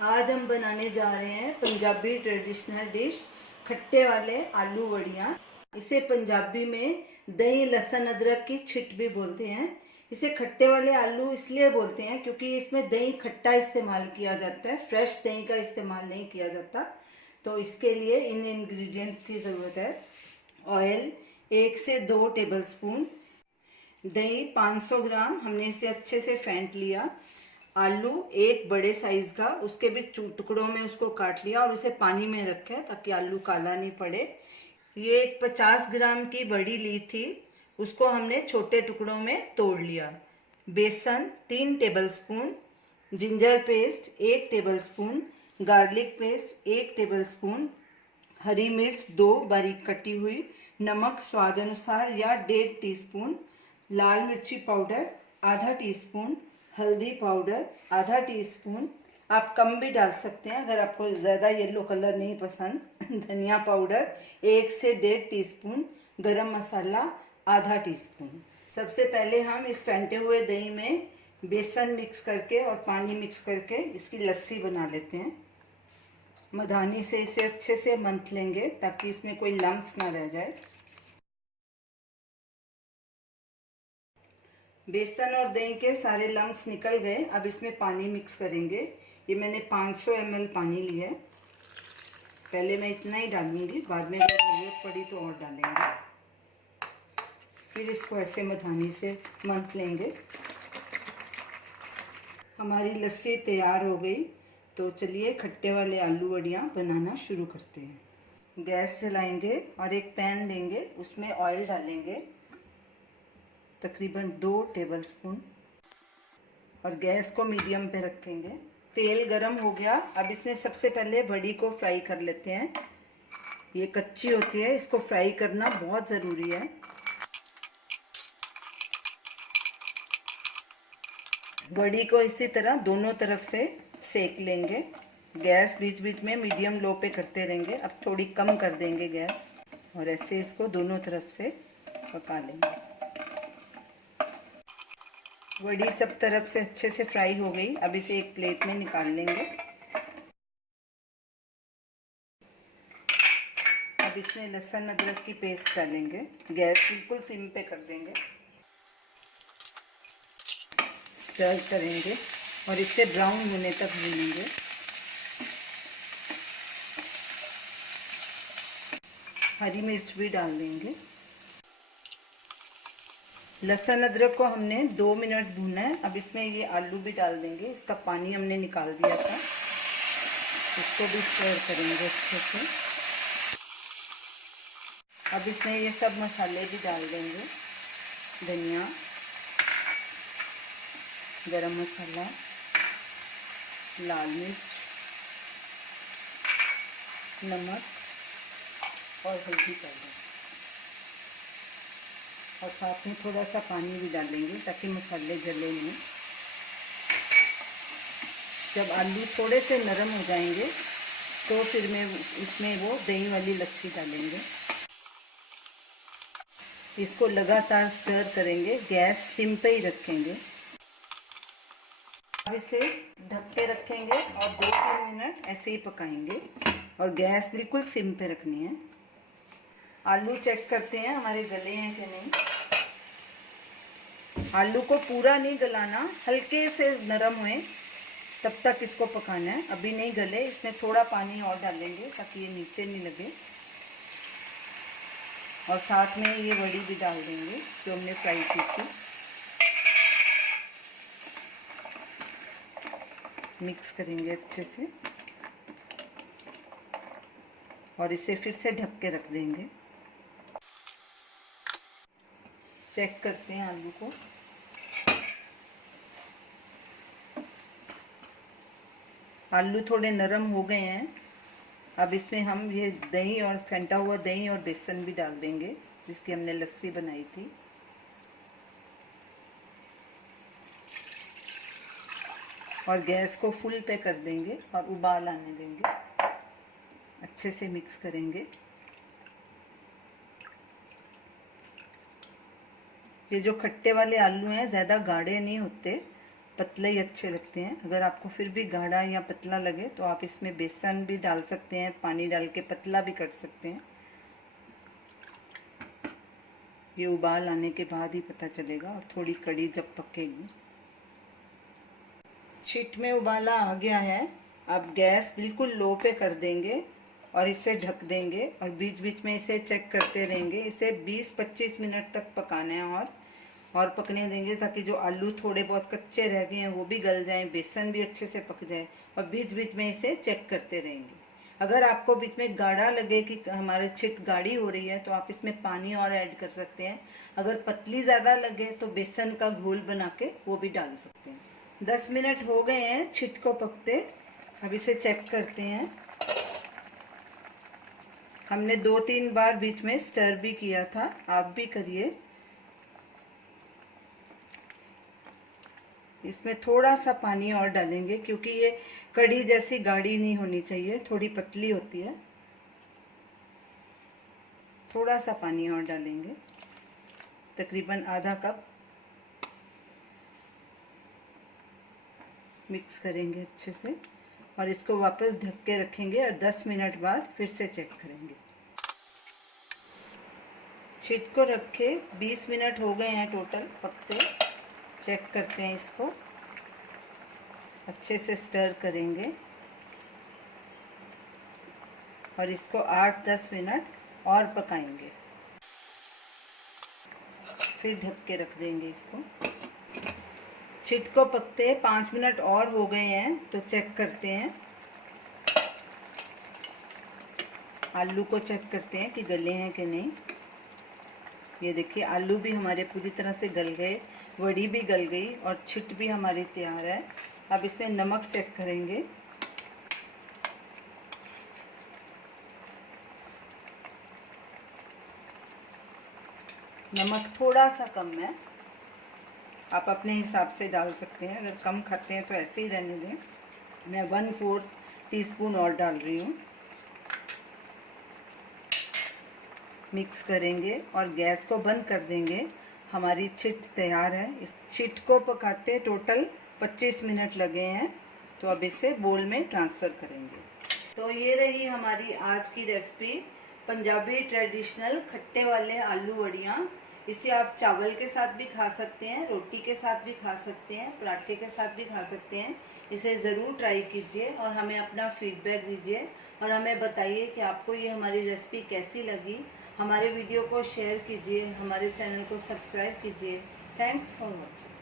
आज हम बनाने जा रहे हैं पंजाबी ट्रेडिशनल डिश खट्टे वाले आलू वड़ियाँ। इसे पंजाबी में दही लहसुन अदरक की छिट भी बोलते हैं। इसे खट्टे वाले आलू इसलिए बोलते हैं क्योंकि इसमें दही खट्टा इस्तेमाल किया जाता है, फ्रेश दही का इस्तेमाल नहीं किया जाता। तो इसके लिए इन इंग्रेडिएंट्स की ज़रूरत है। ऑयल 1 से 2 टेबलस्पून, दही 500 ग्राम, हमने इसे अच्छे से फेंट लिया। आलू एक बड़े साइज का, उसके भी टुकड़ों में उसको काट लिया और उसे पानी में रखा ताकि आलू काला नहीं पड़े। ये एक 50 ग्राम की बड़ी ली थी, उसको हमने छोटे टुकड़ों में तोड़ लिया। बेसन 3 tablespoon, ginger paste 1 tablespoon, garlic paste 1 tablespoon, हरी मिर्च 2 बारीक कटी हुई, नमक स्वाद अनुसार या 1.5 टीस्पून, लाल मिर्ची पाउडर आधा टीस्पून, हल्दी पाउडर आधा टीस्पून, आप कम भी डाल सकते हैं अगर आपको ज़्यादा येलो कलर नहीं पसंद। धनिया पाउडर 1 से 1.5 टीस्पून, गरम मसाला आधा टीस्पून। सबसे पहले हम इस फेंटे हुए दही में बेसन मिक्स करके और पानी मिक्स करके इसकी लस्सी बना लेते हैं। मधानी से इसे अच्छे से मंथ लेंगे ताकि इसमें कोई लम्प्स ना रह जाए। बेसन और दही के सारे लम्प्स निकल गए। अब इसमें पानी मिक्स करेंगे। ये मैंने 500 ml पानी लिया है। पहले मैं इतना ही डालूंगी, बाद में अगर ज़रूरत पड़ी तो और डालेंगे। फिर इसको ऐसे मधानी से मंथ लेंगे। हमारी लस्सी तैयार हो गई। तो चलिए खट्टे वाले आलू वड़ियाँ बनाना शुरू करते हैं। गैस जलाएंगे और एक पैन लेंगे, उसमें ऑयल डालेंगे तकरीबन 2 टेबलस्पून और गैस को मीडियम पे रखेंगे। तेल गरम हो गया। अब इसमें सबसे पहले बड़ी को फ्राई कर लेते हैं। ये कच्ची होती है, इसको फ्राई करना बहुत ज़रूरी है। बड़ी को इसी तरह दोनों तरफ से सेक लेंगे। गैस बीच बीच में मीडियम लो पे करते रहेंगे। अब थोड़ी कम कर देंगे गैस और ऐसे इसको दोनों तरफ से पका लेंगे। वड़ी सब तरफ से अच्छे से फ्राई हो गई। अब इसे एक प्लेट में निकाल लेंगे। अब इसमें लहसुन अदरक की पेस्ट डालेंगे। गैस बिल्कुल सिम पे कर देंगे। स्टर करेंगे और इसे ब्राउन होने तक भूनेंगे। हरी मिर्च भी डाल देंगे। लहसुन अदरक को हमने 2 मिनट भूना है। अब इसमें ये आलू भी डाल देंगे। इसका पानी हमने निकाल दिया था। इसको भी स्टर करेंगे अच्छे से। अब इसमें ये सब मसाले भी डाल देंगे। धनिया, गरम मसाला, लाल मिर्च, नमक और हल्दी पाउडर और साथ में थोड़ा सा पानी भी डालेंगे ताकि मसाले जले नहीं। जब आलू थोड़े से नरम हो जाएंगे तो फिर मैं इसमें वो दही वाली लस्सी डालेंगे। इसको लगातार स्टर करेंगे, गैस सिम पे ही रखेंगे। अब इसे ढक के रखेंगे और 2-3 मिनट ऐसे ही पकाएंगे और गैस बिल्कुल सिम पे रखनी है। आलू चेक करते हैं हमारे गले हैं कि नहीं। आलू को पूरा नहीं गलाना, हल्के से नरम हुए तब तक इसको पकाना है। अभी नहीं गले, इसमें थोड़ा पानी और डालेंगे ताकि ये नीचे नहीं लगे। और साथ में ये वड़ी भी डाल देंगे जो हमने फ्राई की थी। मिक्स करेंगे अच्छे से और इसे फिर से ढक के रख देंगे। चेक करते हैं आलू को। आलू थोड़े नरम हो गए हैं। अब इसमें हम ये दही और फेंटा हुआ दही और बेसन भी डाल देंगे जिसकी हमने लस्सी बनाई थी। और गैस को फुल पे कर देंगे और उबाल आने देंगे। अच्छे से मिक्स करेंगे। ये जो खट्टे वाले आलू हैं ज़्यादा गाढ़े नहीं होते, पतले ही अच्छे लगते हैं। अगर आपको फिर भी गाढ़ा या पतला लगे तो आप इसमें बेसन भी डाल सकते हैं, पानी डाल के पतला भी कर सकते हैं। ये उबाल आने के बाद ही पता चलेगा, और थोड़ी कड़ी जब पकेगी। छिट में उबाला आ गया है। अब गैस बिल्कुल लो पे कर देंगे और इसे ढक देंगे और बीच बीच में इसे चेक करते रहेंगे। इसे 20-25 मिनट तक पकाना है और पकने देंगे, ताकि जो आलू थोड़े बहुत कच्चे रह गए हैं वो भी गल जाएं, बेसन भी अच्छे से पक जाए। और बीच बीच में इसे चेक करते रहेंगे। अगर आपको बीच में गाढ़ा लगे कि हमारे छिट गाढ़ी हो रही है तो आप इसमें पानी और ऐड कर सकते हैं। अगर पतली ज़्यादा लगे तो बेसन का घोल बना के वो भी डाल सकते हैं। 10 मिनट हो गए हैं छिट को पकते। अब इसे चेक करते हैं। हमने 2-3 बार बीच में स्टर भी किया था, आप भी करिए। इसमें थोड़ा सा पानी और डालेंगे क्योंकि ये कड़ी जैसी गाढ़ी नहीं होनी चाहिए, थोड़ी पतली होती है। थोड़ा सा पानी और डालेंगे, तकरीबन आधा कप। मिक्स करेंगे अच्छे से और इसको वापस ढक के रखेंगे और 10 मिनट बाद फिर से चेक करेंगे। छिट को रखे 20 मिनट हो गए हैं टोटल पकते। चेक करते हैं इसको, अच्छे से स्टर करेंगे और इसको 8-10 मिनट और पकाएंगे। फिर ढक के रख देंगे इसको। छिट को पकते 5 मिनट और हो गए हैं तो चेक करते हैं। आलू को चेक करते हैं कि गले हैं कि नहीं। ये देखिए आलू भी हमारे पूरी तरह से गल गए, वड़ी भी गल गई और छिट भी हमारी तैयार है। अब इसमें नमक चेक करेंगे। नमक थोड़ा सा कम है, आप अपने हिसाब से डाल सकते हैं। अगर कम खाते हैं तो ऐसे ही रहने दें। मैं 1/4 टीस्पून और डाल रही हूँ। मिक्स करेंगे और गैस को बंद कर देंगे। हमारी छिट तैयार है। इस छिट को पकाते टोटल 25 मिनट लगे हैं। तो अब इसे बोल में ट्रांसफ़र करेंगे। तो ये रही हमारी आज की रेसिपी, पंजाबी ट्रेडिशनल खट्टे वाले आलू वड़ियाँ। इसे आप चावल के साथ भी खा सकते हैं, रोटी के साथ भी खा सकते हैं, पराठे के साथ भी खा सकते हैं। इसे ज़रूर ट्राई कीजिए और हमें अपना फीडबैक दीजिए और हमें बताइए कि आपको ये हमारी रेसिपी कैसी लगी। हमारे वीडियो को शेयर कीजिए, हमारे चैनल को सब्सक्राइब कीजिए। Thanks for watching.